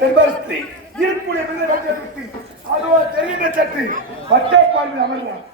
தென்பாரத்தை இருக்கக்கூடிய அதோ தெரிந்த சற்று பட்டை பால்வி அமர்ந்தான்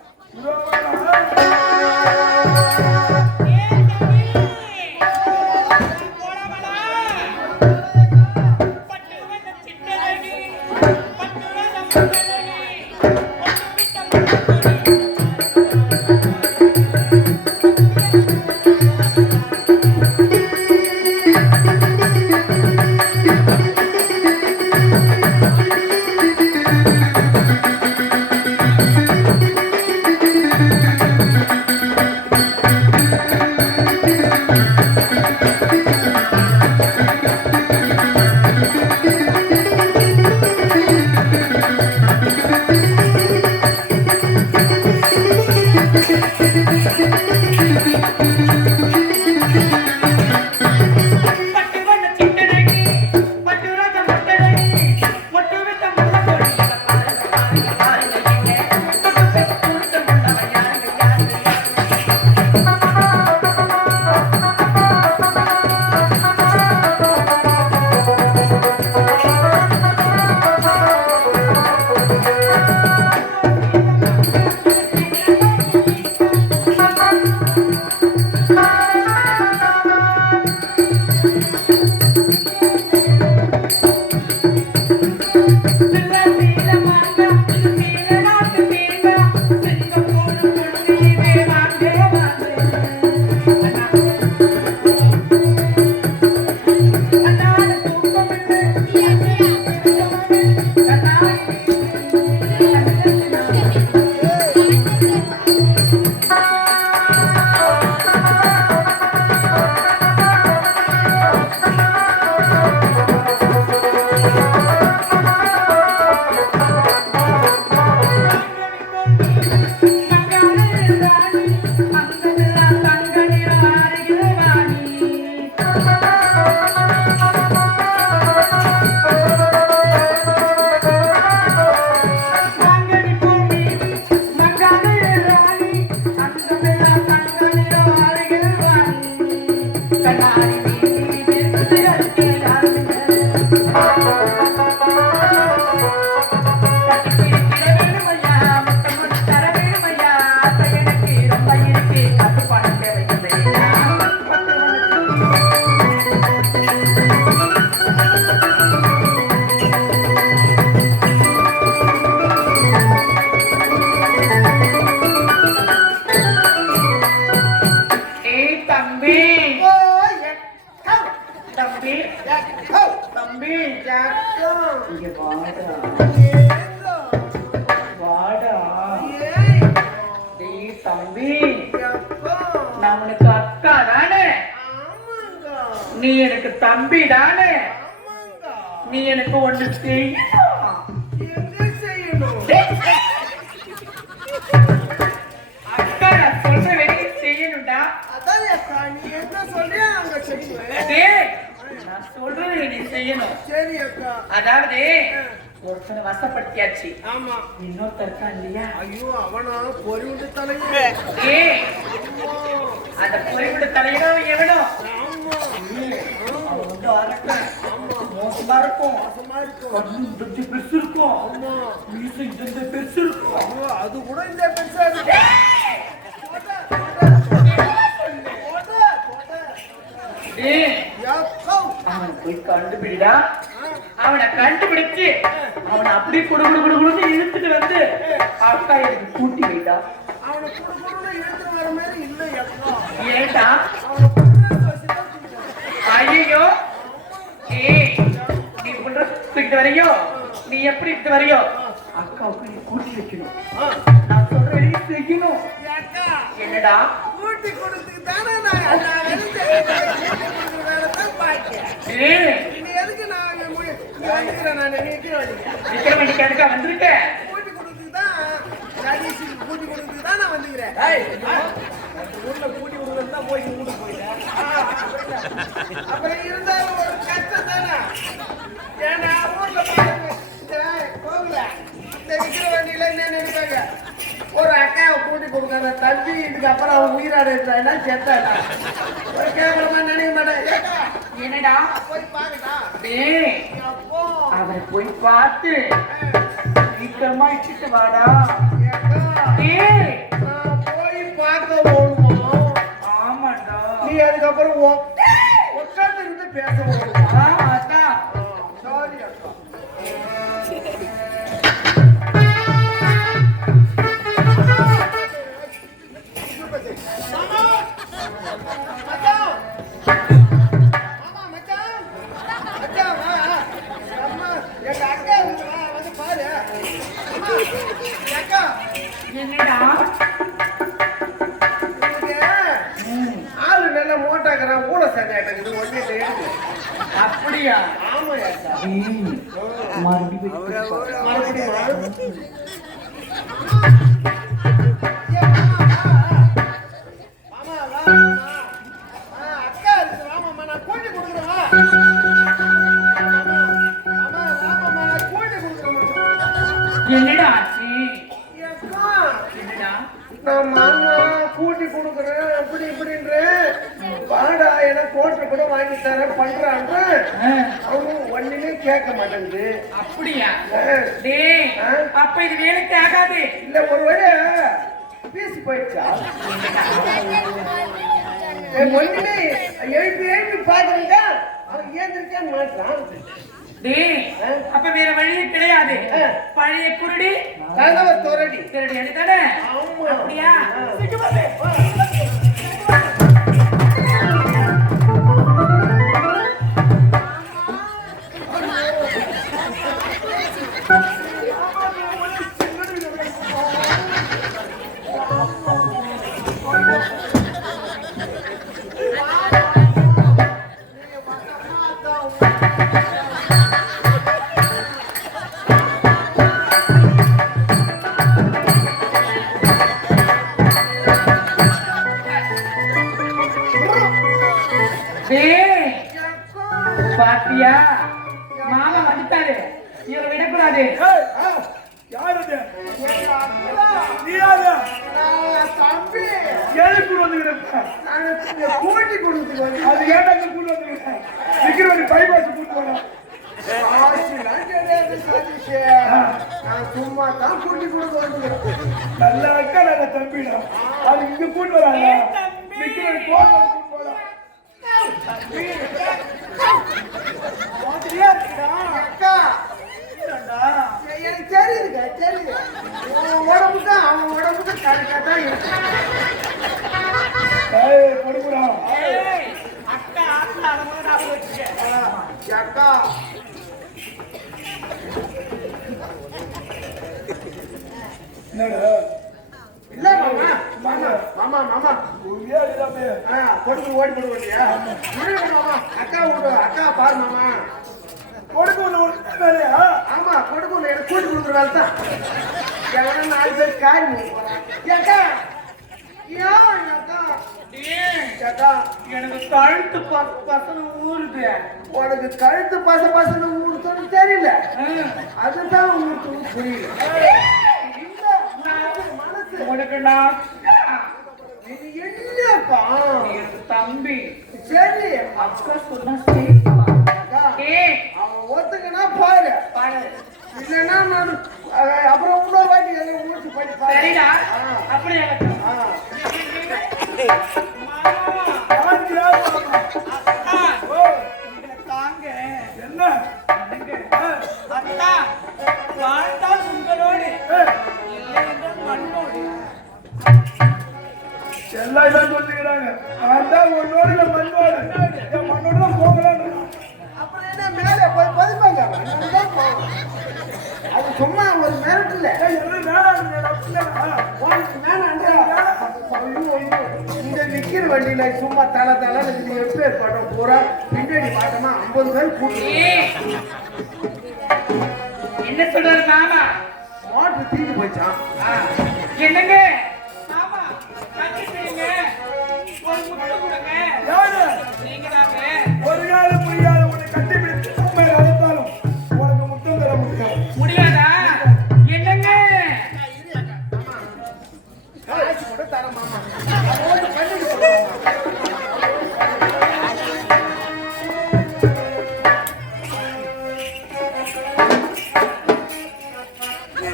நீ எனக்கு தம்பிடானே, நீ எனக்கு ஒண்ணு செய்யணும். அக்கா நான் சொல்ற வரைக்கும் செய்யணும்டா. நீ என்ன சொல்றியா அங்க செய்வேன். நான் சொல்றது நீ செய்யணும். சரி அக்கா. அதாவது ஒருத்தனை வசப்படுத்தியாச்சு. ஆமா. இன்னொருத்தர் இருக்கான் இல்லையா? ஐயோ அவனா பொறிவுண்டு தலையே. அந்த பொறிவுண்டு தலையிடம் எவனோ? மோசமா இருக்கும், பெருசு இருக்கும், பெருசு இருக்கும். அது கூட இந்த பெருசா இருக்கு. அவனை போய் கண்டுபிடிடா. அவனை கண்டுபிடிச்சு அவனை அப்படி குடுகுடுன்னு இழுத்துட்டு வந்து அக்கா எனக்கு கூட்டி வைடா. அவனை இழுத்துட்டு வர மாதிரி இல்லை. ஏண்டா? ஐயோ தூக்கிட்டு வரையோ நீ எப்படி இட்டு வரையோ அக்காவுக்கு நீ கூட்டி வைக்கணும். நான் சொல்ற வழியை செய்யணும். என்னடா கூட்டி கொடுத்துக்கு தானே நான் எதுக்கு நான் வந்துக்கிறேன்? நான் விக்கிற வண்டிக்கு அதுக்கா வந்திருக்கேன். கூட்டி கொடுத்துக்கு தான் கூட்டி கொடுத்துக்கு தான் நான் வந்துக்கிறேன். ஊர்ல கூட்டி கொடுக்குறது தான் போய் கூட்டு போயிட்டேன். அப்புறம் இருந்தாலும் ஒரு கஷ்டம் தானே. ஏன்னா ஊர்ல போகல இந்த விக்கிற வண்டியில என்ன நினைப்பாங்க, ஒரு அக்காவை கூட்டி கொடுக்காத தம்பி இதுக்கப்புறம் அவன் உயிராட இருந்தா செத்தா ஒரு கேவலமா நினைக்க மாட்டேன். என்னடா போய் பாக்கட்டா அவரை போய் பார்த்து சீக்கிரமா இட்டுட்டு வாடா. போய் பார்க்க ஓடுமா? ஆமாண்டா. நீ அதுக்கப்புறம் உட்கார்ந்து இருந்து பேச ஓடுமா? அக்கா சாரி அக்கா. என்னடா ஆளு நல்ல மோட்டாக்குறான், ஊட சண்டையாட்டது ஒன்னே எடுக்கு. அப்படியா? ஆமா அக்கா இருக்கு, ராமம்மா நான் கூட்டி கொடுக்குறேன். என்னடா ஆச்சு? நான் மாமா கூட்டி கொடுக்குறேன் அப்படி இப்படின்ற வாடா என கோட்டை கூட வாங்கி தரேன் பண்றாங்க. அவனும் ஒண்ணுமே கேட்க மாட்டேங்குது. அப்படியா? டேய் அப்ப இது வேலைக்கு ஆகாது. இல்ல ஒருவேளை பேசி போயிடுச்சா? ஒண்ணுமே எழுப்பி எழுப்பி பாக்குறீங்க, அவன் ஏந்திருக்க மாட்டான். டேய் அப்ப வேற வழியே கிடையாது. பழைய குருடி தகவ தோரடி திருடி அடித்தானே? அப்படியா? பாத்தியா மாமா வந்துட்டாரு, இவரை விடக்கூடாது. கூட்டி கொடுத்து அது ஏன்டா கூட்டு வந்துருக்கேன்? விக்கிரவாணி பைபாஸ் கூட்டு போனோம். சும்மா தான் கூட்டி கொடுத்து நல்ல அக்கா நல்ல தம்பிடா. அது இங்க கூட்டு வராங்க. விக்கிரவாணி போகலாம். அக்கா எனக்கு தெரியுதுங்க, தெரியுது. உடம்புக்கு அவன் உடம்புக்கு கரெக்டா தான் இருக்கு. கொடுக்குறோம் அக்கா அக்கா என்னடா இல்ல மாமா மாமா மாமா மாமா கொடுக்கு ஓடி போடுவியா? மாமா அக்கா விடு, அக்கா பாரு மாமா. கொடுக்கணும் வேலையா? ஆமா கொடுக்கணும், எனக்கு கூட்டி கொடுக்குற வேலை தான். எவனா 4 பேர் காரி முடிப்பாங்க. அக்கா ஏன் அக்கா அக்கா எனக்கு கழுத்து பசங்க ஊருது. உனக்கு கழுத்து பசங்க ஊருக்கு தெரியல, அதுதான் உங்களுக்கு புரியல. மனசு உனக்கு நான் இது என்னப்பா தம்பி. சரி அக்கா சொன்னா சேர்த்துவா. அவன் ஒத்துக்கனா பாரு பாரு, இல்லைன்னா நான் அப்புறம் இன்னொரு வாட்டி ஊருக்கு போய் பாரு. சரிடா அப்படியே தாங்க. என்ன அக்கா வாழ்ந்தால் உங்களோடு, இல்லை என்றால் மண்ணோடு. எல்லாம் இதான் சொல்லிக்கிறாங்க. அதான் உன்னோட மண்ணோடு மண்ணோட தான் போகலான்னு. அப்புறம் என்ன மேலே போய் பதிப்பாங்க. விக்கிற வண்டியில சும்மா தலை தலை இது எப்பேர் பாட்டம் பூரா பின்னாடி பாட்டமா 50 பேர் கூட்டி என்ன சொல்றாரு மாமா? மாட்டு தீஞ்சு போச்சான். என்னங்க மாமா கட்டி செய்யுங்க, ஒரு முட்டை கொடுங்க. யாரு நீங்க தாங்க. ஒரு காலம் முடியாத உன்னை கண்டுபிடித்து நம்ம அழைத்தாலும் உனக்கு முத்தம் தர முடியாது. முடியாதா? என்னங்க காசு கூட தர மாமா. அவன் கண்ணுக்கு போடுவான்.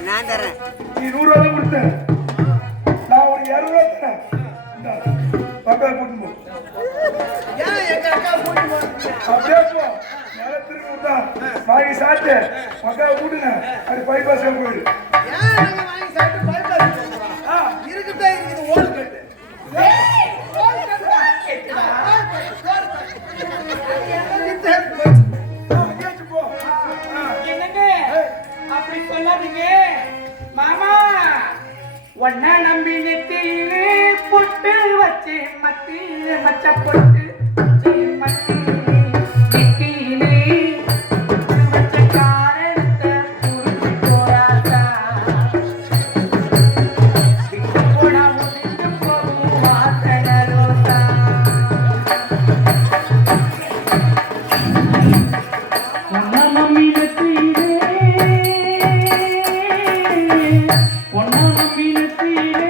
நான் தரேன். நீ 100 ரூபா கொடுத்த, நான் உனக்கு 200 ரூபா தரேன். இந்தா, பக்கா கூட்டிட்டு போ. ஏன் எங்க அக்கா கூட்டி போறீங்க? அப்படியே போ. மேல திரும்பி வந்தா, வாங்கி சாப்பிட்டு பக்கா கூட்டுங்க. அது bypass ஆ போயிடு. ஏன் நாங்க வாங்கி சாப்பிட்டு bypass போறோம்? இருக்குதா இருக்குது ஓல் கட்டு. ஏய், ஓல் கட்டுடா. ஓல் கட்டு, ஓல் கட்டு. அது என்ன போச்சு? அங்கேயாச்சு போ. என்னங்க அப்படி சொல்லாதீங்க மாமா. ஒன்ன நம்பி நெத்தியிலே பொட்டு வச்சு மத்தியிலே மச்ச பொட்டு வச்சு மத்தியிலே நெத்தியிலே வச்ச காரெடுத்த புரிஞ்சு போராட்டா விட்டு போனா முடிஞ்சு போகும் வாசன ரோசா. ஒன்ன நம்பி நெத்தியிலே ஒன்ன நம்பி நெத்தியிலே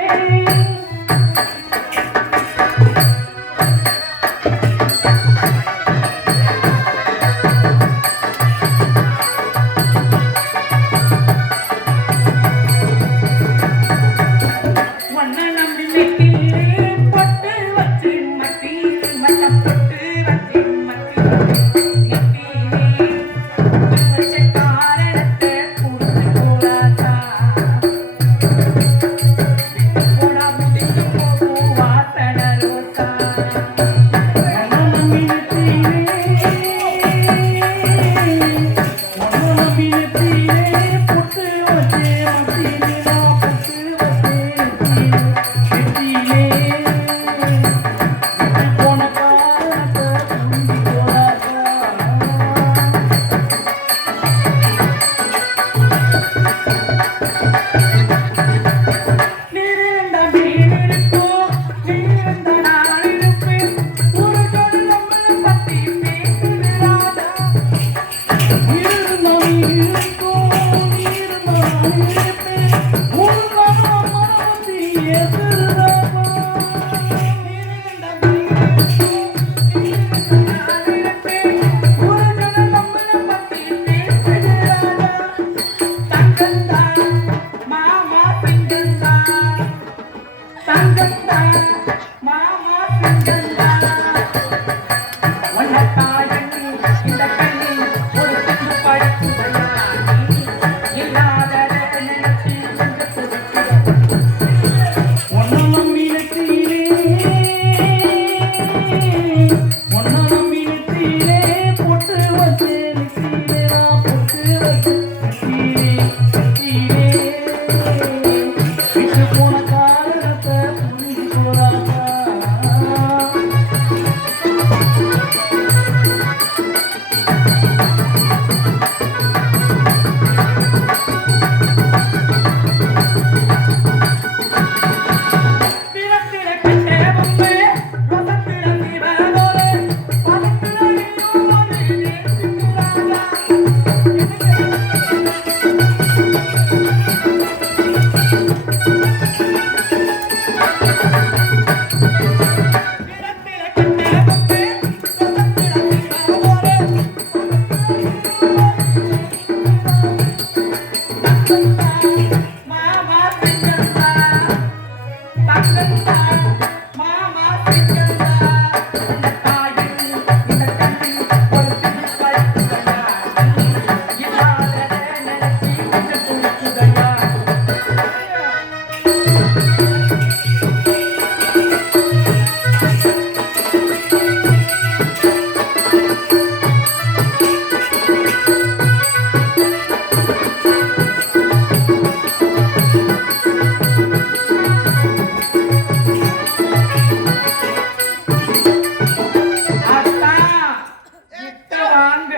வாங்க.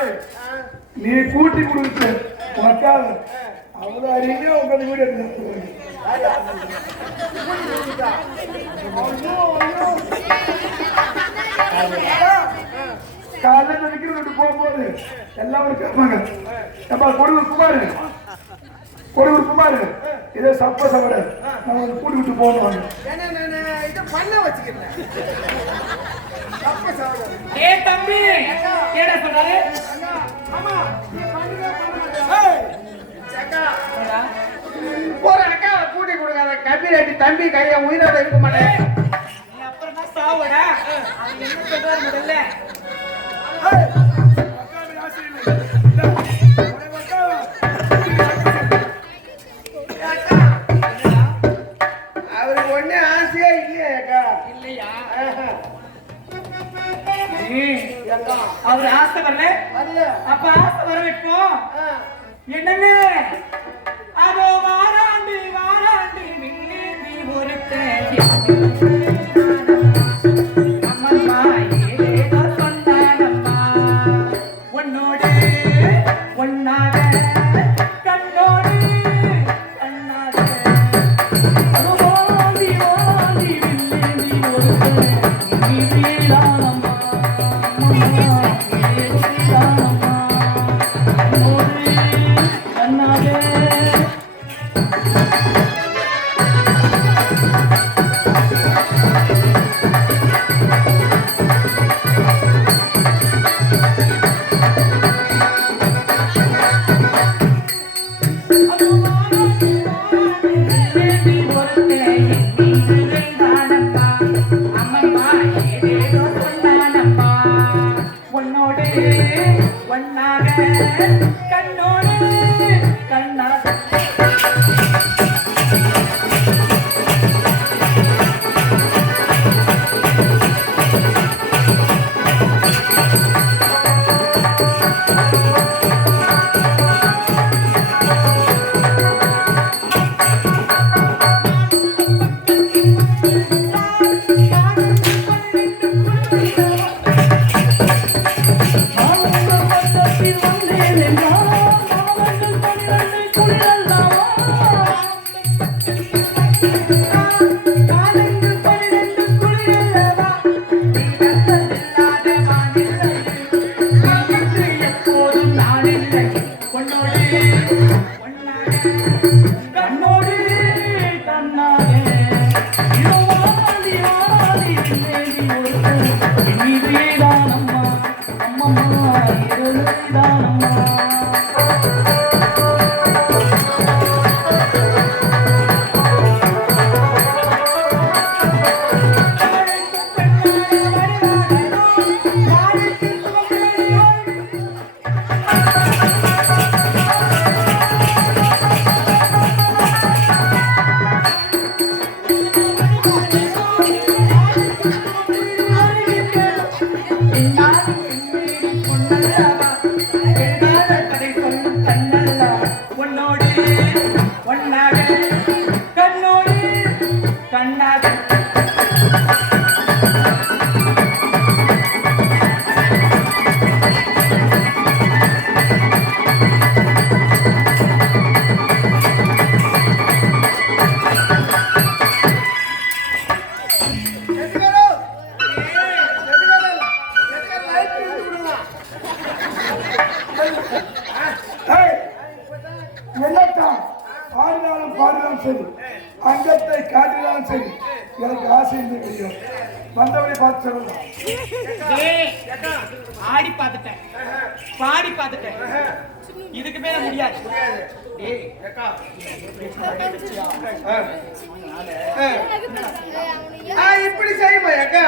ஏய், நீ கூட்டி கொடுத்து உக்காத அவ்வளோ அறிவியே உட்காந்து கூட காலையில் நினைக்கிற போகும்போது எல்லாம் கேட்பாங்க எப்பா கொடுவர் குமார் இதே சப்ப சவட நம்ம கூட்டி விட்டு போவாங்க. ஏன்னா நான் இதை பண்ண வச்சுக்கிறேன். தப்ப சவட. ஏ தம்பி ஏடா சொன்னாரு? ஆமா நீ பண்ணுங்க அக்கா. ஒரு அக்காவை கூட்டி கொடுக்காத கம்பி ரெட்டி தம்பி கையை உயிரோட இருக்க மாட்டேன். நீ அப்புறம் தான் சாவடா. அவன் என்ன சொல்றாரு முதல்ல? அவருக்கு ஒண்ணு ஆசையா இல்லையா அக்கா? இல்லையா? அவர் ஆசை வரல. அப்ப ஆசை வர வைப்போம். என்னன்னு அதோ வாராண்டி வாராண்டி நீ ஒரு அம்மம்மா ஏதேதோ சொன்னானம்மா உன்னோடு ஒன்னாக கண்ணோடு கண்ணாக அதோ வாராண்டி வாராண்டி நீ ஒரு நீதானம்மா கண்ணோடு கண்ணாக சரி அங்கத்தை காட்டினாலும் சரி எனக்கு ஆசை கிடையாது. வந்தவரை பார்த்து சொல்லலாம். ஆடி பார்த்துட்டேன், பாடி பார்த்துட்டேன், இதுக்கு மேல முடியாது. இப்படி செய்யுமா அக்கா?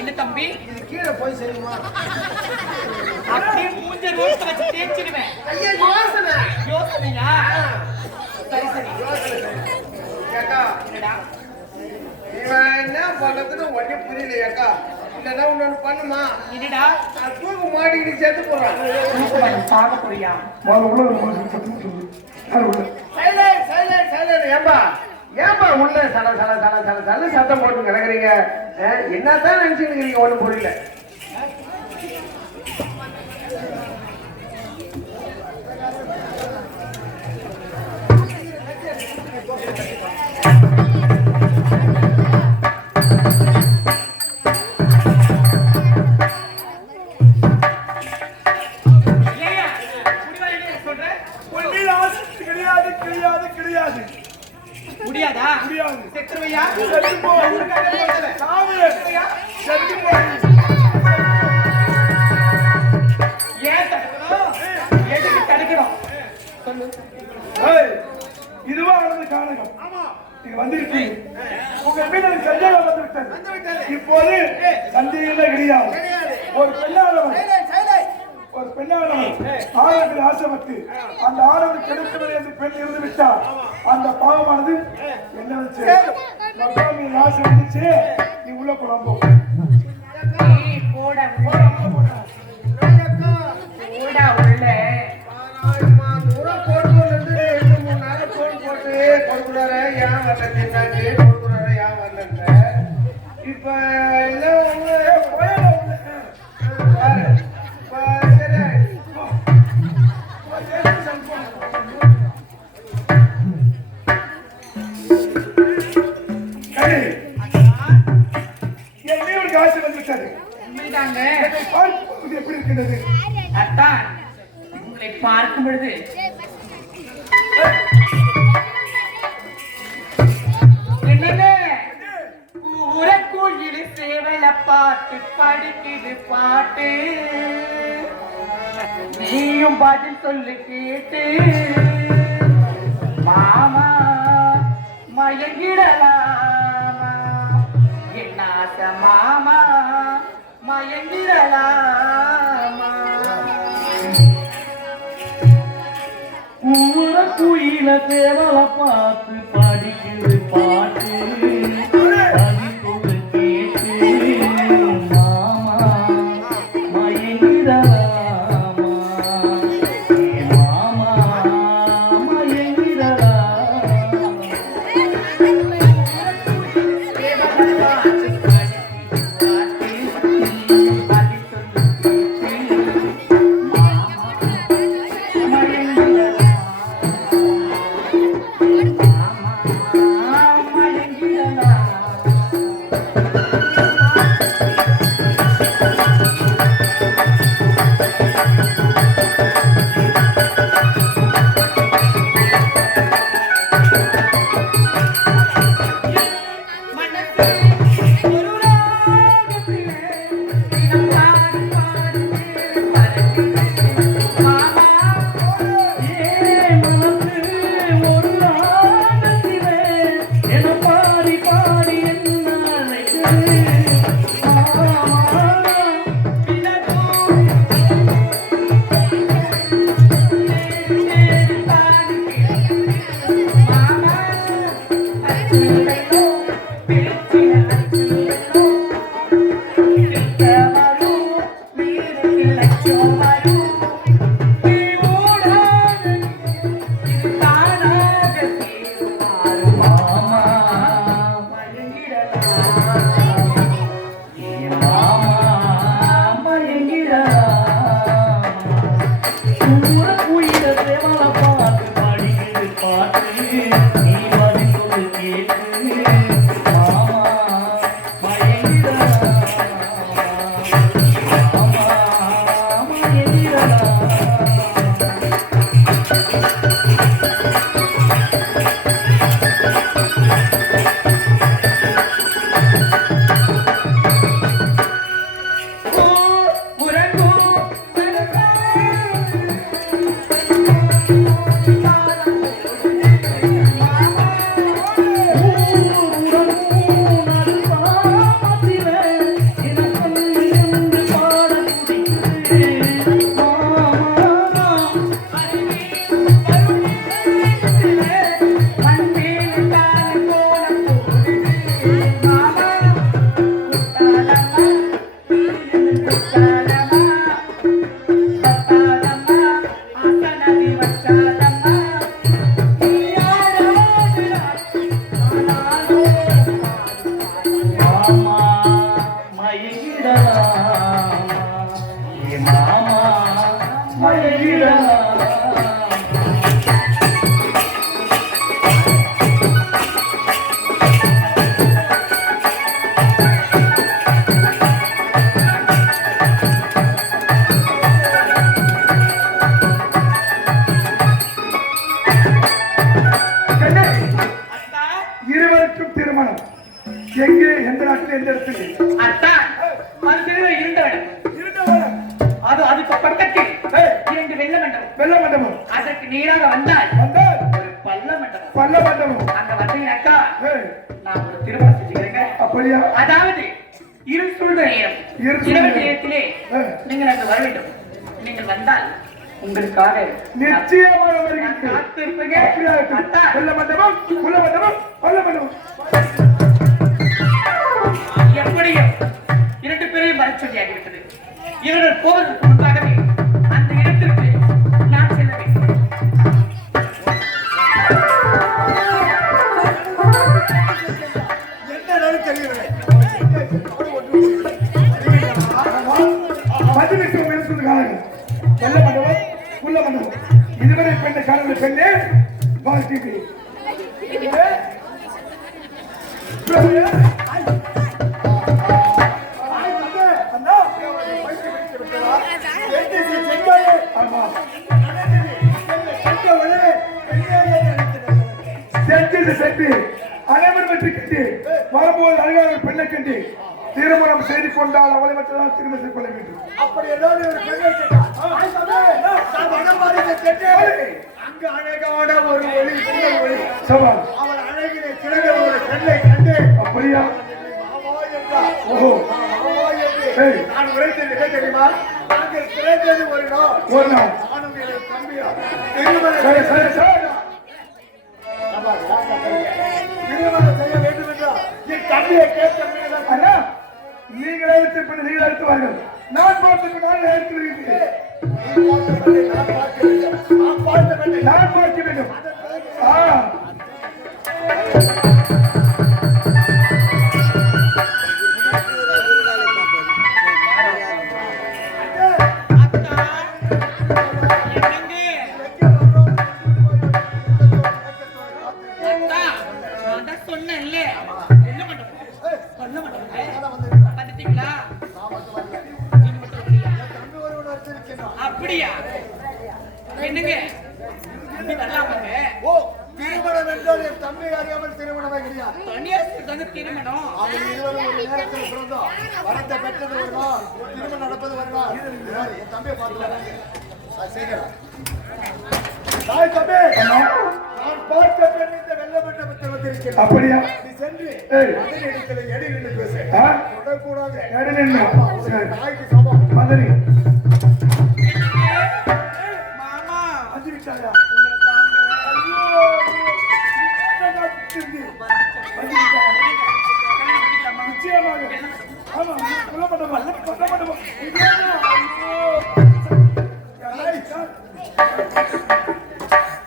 என்ன தம்பி இது கீழே போய் செய்யுமா? அப்படியே மூஞ்ச ரோஸ் வச்சு தேய்ச்சிடுவேன். ஐயா யோசனை யோசனையா? சரி சரி அக்கா. இவன் என்ன பண்றதுன்னு ஒண்ணே புரியல அக்கா. இல்லன்னா ஒண்ணு பண்ணுமா? என்னடா நான் தூக்கு மாட்டிக்கிட்டு செத்து போறேன். சாக போறியா? சைலண்ட் ஏம்பா ஏன்பா உள்ள சல சல சல சல சல சத்தம் போட்டு கிடக்குறீங்க? என்னத்தான் நினைச்சுட்டு இருக்கீங்க? ஒண்ணும் புரியல. ஏய்யா, முடிவாக என்ன சொல்ற? உன்னில் ஆசை கிடையாது கிடையாது கிடையாது. முடியாதா? முடியாது. செத்துருவையா? செத்து போ. சாவு. செத்து போ. ஏன் தடுக்கணும்? எதுக்கு தடுக்கணும்? சொல்லு. ஏய், இதுவா அவனது காரணம். நீங்க வந்திருக்கீங்க. உங்க வீட்டில் கல்யாணம் வந்துவிட்டது. இப்போது சந்தேகமே கிடையாது. ஒரு பெண்ணானவன் ஆடவர்கள் ஆசைப்பட்டு அந்த ஆடவன் கிடைக்கவில்லை என்று பெண் இருந்து விட்டார். அந்த பாவமானது என்ன வந்துச்சு? ஆசை வந்துச்சு. நீ உள்ள குழம்பு போட உள்ள இப்ப என்னையோட ஆசை வந்துவிட்டது. உண்மைதாங்க. என்னை பார்க்கும்போது எப்படி இருக்கின்றது? அத்தான், உங்களை பார்க்கும் பொழுது என்னங்க ஊரக்குயிலு சேவல பாட்டு படிக்குது பாட்டு, நீயும் பதில் சொல்லு கேட்டு மாமா மயங்கிடலாமா, என்ன ஆசை மாமா மயங்கிடலாமா. ஊரக்குயில தேவல பார்த்து படிக்குது பாட்டு, அது சொல்லு கேட்டு மாமா மயங்கிடலாமா, மாமா மயங்கிடலாமா. மாமா மாமா மயங்கிடலாமா இருவருக்கும் திருமணம் எங்கே எந்த நாட்டில் எந்த இடத்தில் அத்தான் மறுபடியும் இருந்தவன் அதுக்கு பக்கத்தில் இரண்டு வெள்ள மண்டபம் வெள்ள மண்டபம் அதற்கு நீராக வந்தால் வந்தால் ஒரு பள்ள மண்டபம் பள்ள மண்டபம் அங்க வந்தீங்கன்னாக்கா ஏய், நான் ஒரு திருமணம் செஞ்சுக்கிறேங்க அப்படியா அதாவது இரு சூழ்ந்த நேரம் இரு சூழ்ந்த இரவு நேரத்திலே நீங்கள் அங்கு வர வேண்டும் நீங்கள் வந்தால் உங்களுக்காக நிச்சயமாக நான் வருகிறேன். காத்திருப்பேங்க. அப்படியா இருக்கட்டும். அத்தா, வெள்ள மண்டபம் உள்ள மண்டபம் பள்ள மண்டபம் எப்படியும் இரண்டு பேரையும் வர சொல்லியாகிவிட்டது இவர்கள் போவதற்கு முன்பாகவே அந்த இடத்திற்கு நான் செல்ல வேண்டும் பதினெட்டு வயசு காலங்கள் வெள்ள மண்டபம் உள்ள மண்டபம் இதுவரை பெண்ணை காணவில்லை பெண்ணே வாழ்க்கை சென்று அனைவரும் வெற்றி கண்டு வரும்போது அழகான ஒரு பெண்ணை கண்டு திருமணம் செய்து கொண்டால் அவளை மட்டும்தான் திருமணம் செய்து கொள்ள வேண்டும். அப்படி ஏதாவது ஒரு பெண்ணை கேட்டா, அங்கு அழகான ஒரு ஒளி ஒளி சவால் அவள் அழகிலே சிறந்த ஒரு பெண்ணை கண்டு அப்படியா மாமா என்றார். ஓஹோ மாமா என்று ஏய். நான் உரைத்தது என்ன தெரியுமா? நாங்கள் பிறந்தது ஒரு நாள், ஒரு நாள் நானும் என் தம்பியா திருமணம் சரி சரி சரி திருமணம் செய்ய வேண்டும் என்றால் என் தம்பியை கேட்ட பிறகுதான் அண்ணா நீங்கள் எடுத்து பண்ணி நீங்கள் எடுத்து வாருங்கள் நான் பார்த்துக்கு நான் எடுத்து வருகிறேன் நான் பார்க்கிறேன். நான் பார்த்த பெண்ணை நான் பார்க்க வேண்டும் ஆ அப்படியா என்னங்க தம்பி வரலாமாங்க ஓ திருமணம் என்றால் என் தம்பி அறியாமல் திருமணமே கிடையாது. தனியார் திருமணம் அவன் இருவரும் ஒரு நேரத்தில் பிறந்தோம். வரத்தை பெற்றது ஒரு நாள், திருமணம் நடப்பது ஒரு நாள். என் தம்பியை பார்த்து தாய் தம்பி, நான் பார்த்த பெண் இந்த வெள்ள மண்டபத்தில் வந்திருக்கிறேன். அப்படியா நீ சென்று ஏய். அதன் இடத்துல எடி நின்று பேசு. ஆ தொடக்கூடாது. எடு நின்னு சரி தாய்க்கு சமம். மதனி மாமா அஞ்சு விட்டாயா நிச்சயமாக ஆமா உள்ள மண்டபம் பள்ள மண்டபம்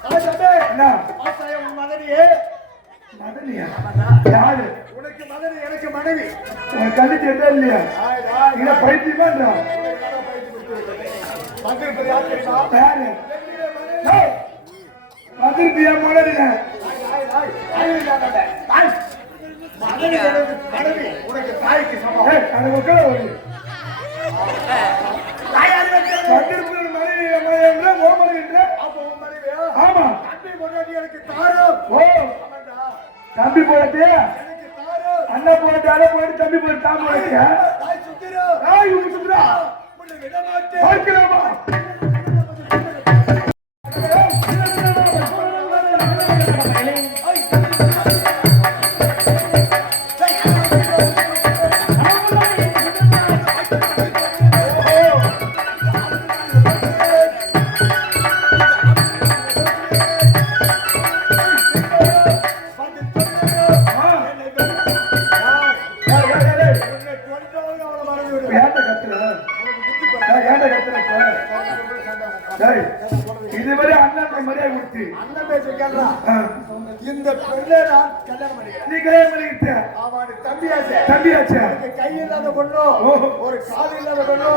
தாய் தம்பி, என்ன ஆசாய உன் மகனியே, மதனியா யாரு உனக்கு மகன் எனக்கு மனைவி. உனக்கு கண்ணு தெரியல இல்லையா நீங்க பைத்தியமான்றா வந்திருப்பது யார் தெரியுமா? யாரு வந்திருப்பியா மலரில மகன் எனக்கு மனைவி, உனக்கு தாய்க்கு சமம். அது உட்கார ஒரு வந்திருப்பது மனைவி என்ற ஓமனை என்ற அப்போ உன் மனைவியா? ஆமா தம்பி பொண்டாட்டி எனக்கு தாரும். ஓ ஆமாண்டா, தம்பி போட்டியா எனக்கு தாரும். அண்ணா போட்டு அதை போட்டு தம்பி போட்டு தான் போட்டியா தாய் சுத்திரும். ஆய் உசுரா உன்னை விட மாட்டேன். பார்க்கலாமா உன்னை கொன்றவங்க அவளை மறந்து விடு. ஏன்டா கத்துற ஏன்டா கத்துற இதுவரை அண்ணன் பார்த்து மரியாதை கொடுத்து அந்த பேச்சு கேள்றா ஆ. இந்த பெண்ணை நான் கல்யாணம் பண்ணிக்கிறேன். நீ கல்யாணம் பண்ணிக்கிட்ட அவனுக்கு தம்பியாச்சே. தம்பியாச்சே அவனுக்கு கை இல்லாத பொண்ணு, ஒரு கால் இல்லாத பொண்ணு,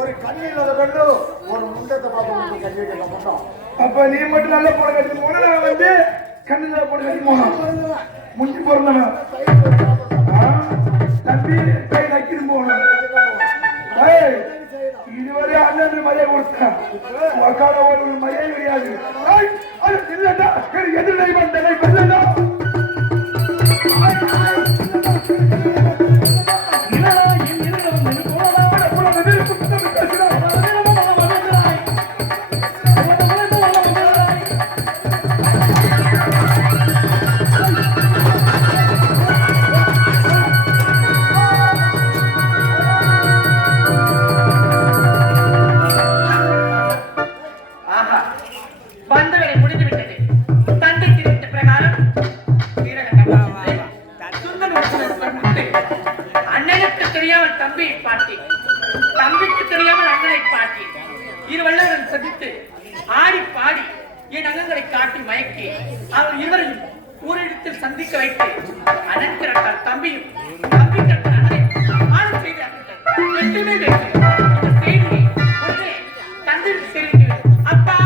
ஒரு கண்ணு இல்லாத பொண்ணு, ஒரு முண்டத்தை பார்த்து கல்வி வைக்க மாட்டோம். அப்ப நீ மட்டும் நல்ல போன கட்டி போன நான் வந்து கண்ணுல போன கட்டி போனோம் முஞ்சி பிறந்தவன் தம்பி கை நக்கிட்டு போகணும் இதுவரை அண்ணன் மரியாதை கொடுத்தேன் உக்கால ஒரு மரியாதை கிடையாது இல்லடா எதிர்லை வந்தனை வெல்லடா தம்பியை பாட்டி, தம்பிக்கு தெரியாமல் அண்ணனை பாட்டி, இருவல்லவர்கள் சந்தித்து ஆடி பாடி என் அங்கங்களை காட்டி மயக்கி அவர் இருவரையும் ஒரு இடத்தில் சந்திக்க வைத்து அண்ணன் திரட்டால் தம்பியும் தம்பி திரட்டால் அண்ணனை ஆணை செய்தார்கள். எட்டுமே வெற்றி. இந்த செய்தியை உடனே தந்தைக்கு தெரிவிக்கிறேன். அப்பா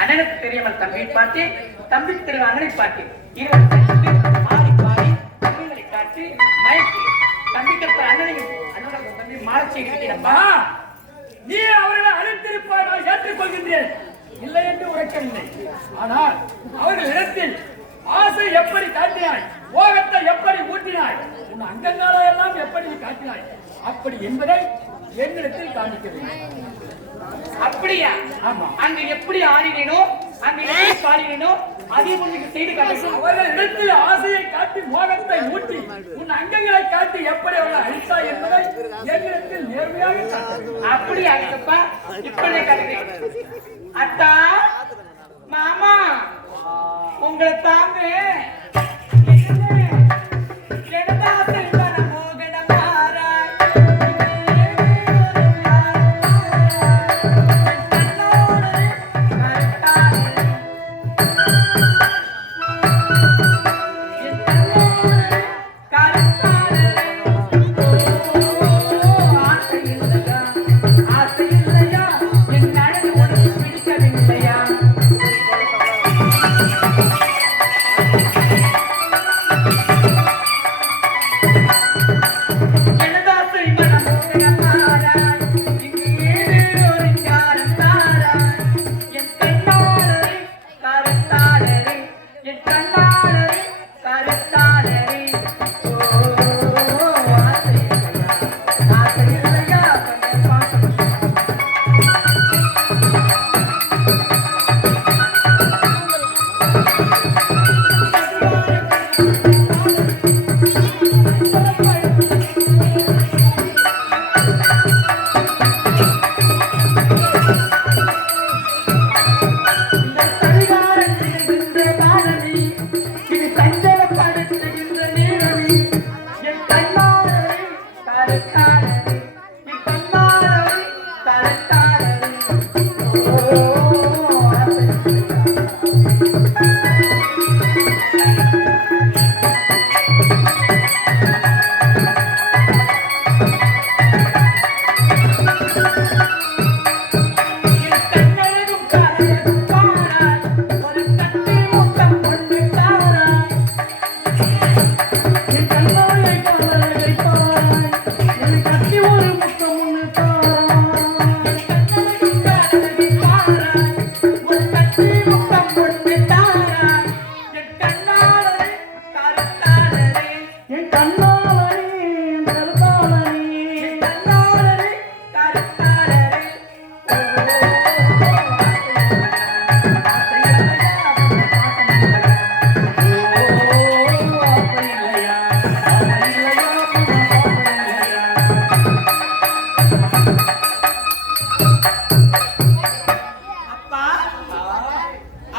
அண்ணனுக்கு தெரியாமல் தம்பியை பார்த்து, தம்பிக்கு தெரியாமல் அண்ணனை பார்த்து ஆடி பாடி தம்பிகளை காட்டி மயக்கி தம்பிக்கு அண்ணனையும் அண்ணனோட தம்பி மாலை செய்கிறப்பா நீ அவர்களை அழைத்திருப்பாய், நான் ஏற்றுக்கொள்கின்றேன், இல்லை என்று உரைக்கவில்லை. ஆனால் அவர்கள் இடத்தில் ஆசை எப்படி காட்டினாய், மோகத்தை எப்படி ஊட்டினாய், உன் அங்கங்களை எல்லாம் எப்படி காட்டினாய், அப்படி என்பதை என்னிடத்தில் காண்பிக்க வேண்டும். அப்படியா? ஆமா. அங்க எப்படி ஆடினோ அங்க எப்படி பாடினோ அதே உங்களுக்கு செய்து காட்டுகிறேன். அவர்கள் இடத்தில் ஆசையை காட்டி மோகத்தை ஊட்டி உன் அங்கங்களை காட்டி எப்படி அவர்களை அழித்தாய் என்பதை என்னிடத்தில் நேர்மையாக காட்டுகிறேன். அப்படியா? இருக்கப்பா இப்படி காட்டுகிறேன். அத்தா மாமா உங்களை தாங்க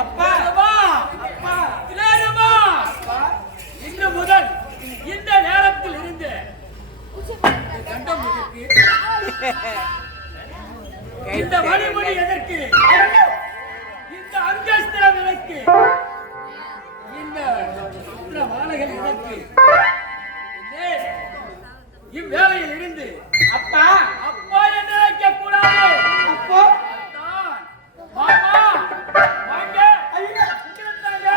அப்பா அப்பா திலேனம்மா, இன்று முதல் இந்த நேரத்தில் இருந்து கண்டம் எதற்கு? இந்த வழிமுறை எதற்கு? இந்த அங்கஸ்திரம் எதற்கு? இந்த மாலைகள் எதற்கு? இவ்வேளையில் இருந்து அப்பா அப்பா என்று அழைக்க கூடாது. அப்போ மாமா வாங்க. ஐயா இங்கிருந்தாங்க.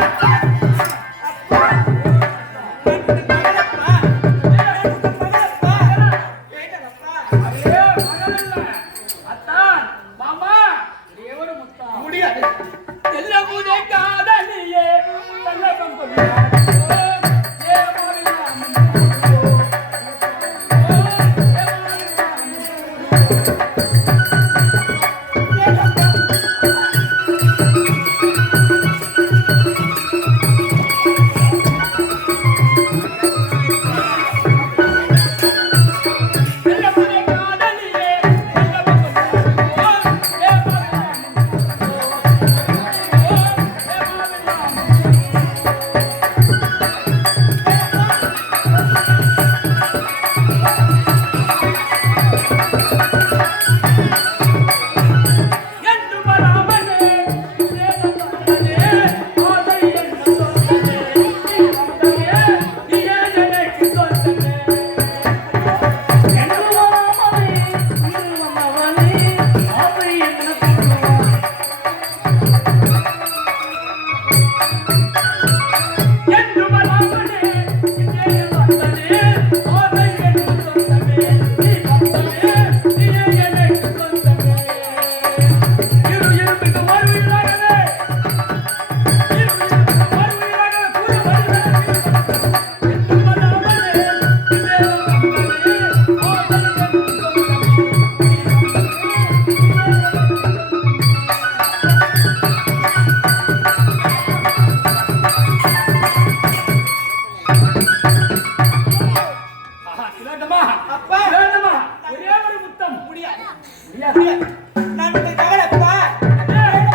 அதே மகள் இல்ல. அத்தான் மாமா ஒரே ஒரு முத்தம். முடியாது. எல்லா பூஜை காதலியே நல்லபம் கொள்ளாதோ. ஏ மாவிலாம் அப்பா. ஒரே ஒரு முத்தம். முடியாது. முடியாது. நான் உங்கள் மகள் அப்பா.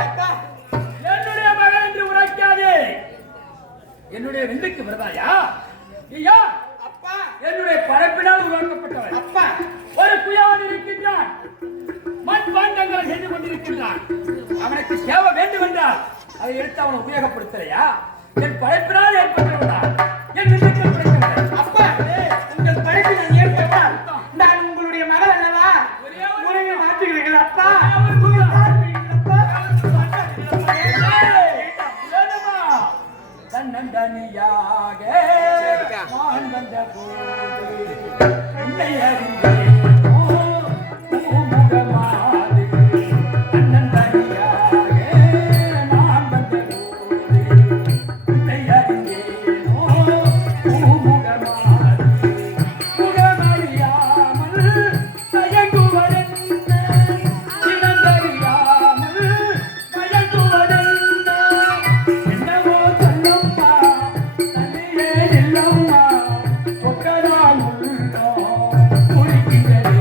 அப்பா என்னுடைய மகன் என்று உரைக்காதே. என்னுடைய வில்லுக்கு வருவாயா? ஐயா அப்பா என்னுடைய படைப்பினால் உருவாக்கப்பட்டவன். அப்பா ஒரு குயவன் இருக்கின்றான். மண் பாண்டங்களை செய்து கொண்டிருக்கின்றான். அவனுக்கு சேவை வேண்டும் என்றால் அதை எடுத்து அவனை உபயோகப்படுத்தலையா? என் படைப்பினால் ஏற்பட்டவன் என் வில்லுக்கு பிடிக்கவில்லை. அப்பா உங்கள் படிப்பு நான் ஏற்பட்டால் நான் உங்களுடைய மகள் அல்லவா? ஒரே ஒரு உறவை மாற்றுகிறீர்கள் அப்பா. ஒரு முத்தம். தன்னந்தனியாக நான் வந்த போது உன்னை அறிந்தேனோ முகமாது. தன்னந்தனியாக நான் வந்த போது உன்னை அறிந்தேனோ முகமாது. முகமறியாமல் தயங்குவதென்ன? இனந்தறியாமல் மயங்குவதென்ன? என்னவோ சொல்லம்மா தன்னிலே இல்லம்மா ஒக்கதான் உள்ளோ குளிக்கின்றதே.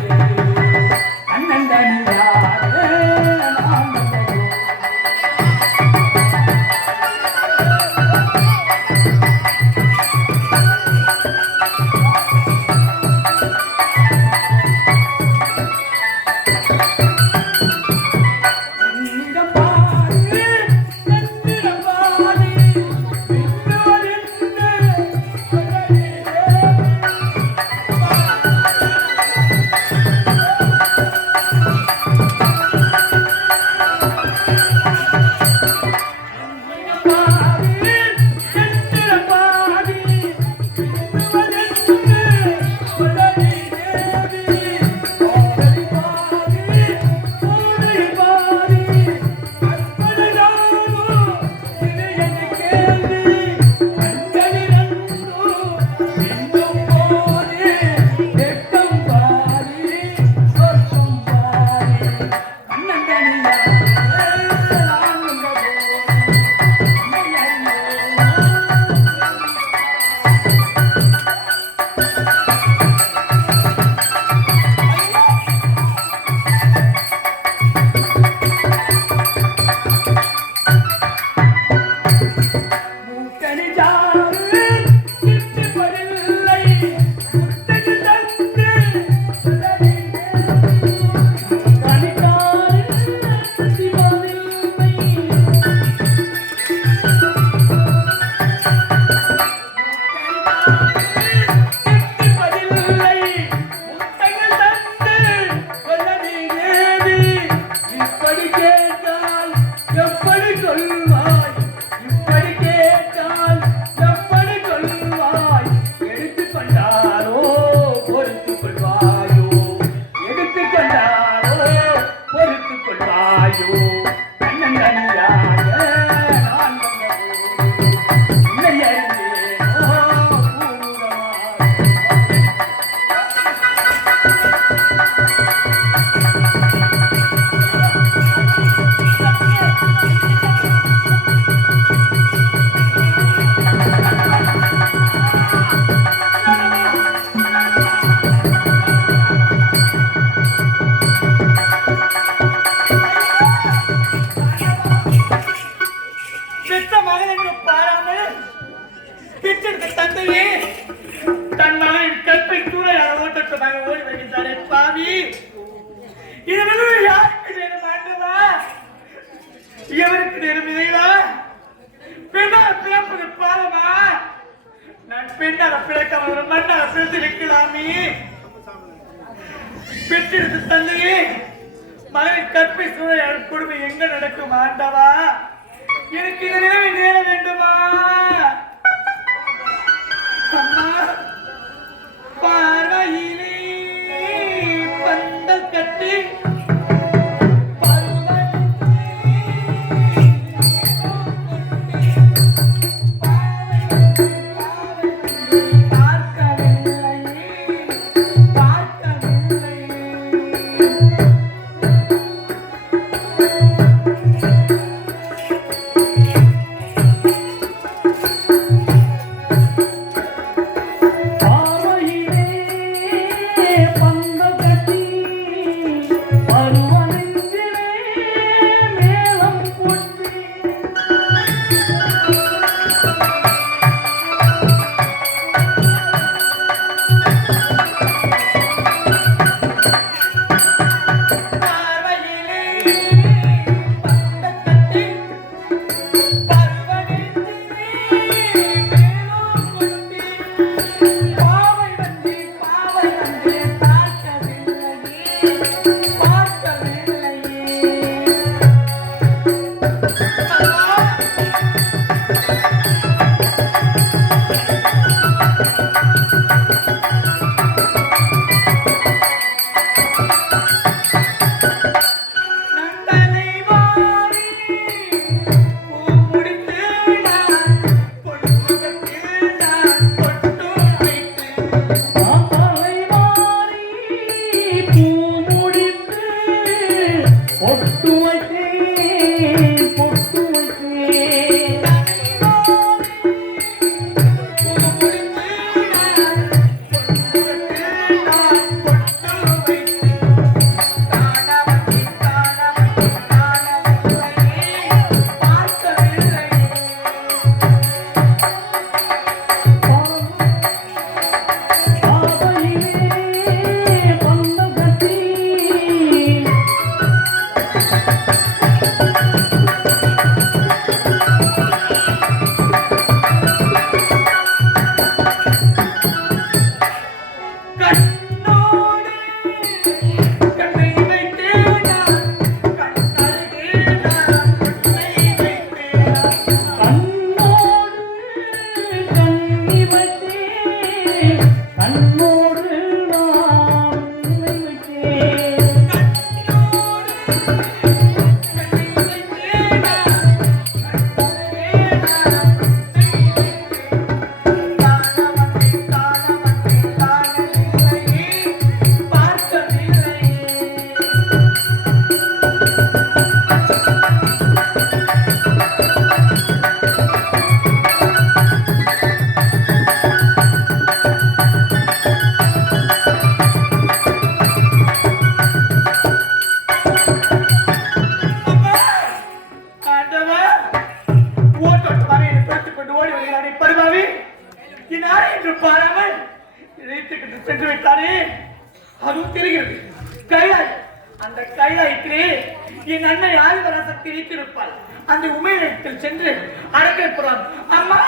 பெற்ற மகன் என்று பாராமல் பெற்றெடுத்த தந்தையே தன் மகனின் கற்பை சூழலால் ஓட்டமாக ஓடி வருகின்றாரே பாவி. இதனால் யாருக்கு நேரம் ஆண்டவா, எவருக்கு நேரம் இதைவா? பெண்ணால் பிறப்பது பாவமா? நான் பெண்ணால பிறக்காமல் ஒரு மண்ணால பிறந்து வைக்கலாமே. பெற்றெடுத்த தந்தையே மகனின் கற்பை சூழலால் கொடுமை எங்க நடக்கும் ஆண்டவா? எனக்கு இந்த நிலைமை நேர வேண்டுமா? அம்மா, பார்வையிலே பந்தல் கட்டி சென்று விட்டாரே, அதுவும் தெரிகிறது. கைலாய், அந்த கைலாயத்திலே என் அன்னை ஆதிபராசக்தி வைத்திருப்பாள். அந்த உமையிடத்தில் சென்று அடக்கப்புறம் அம்மா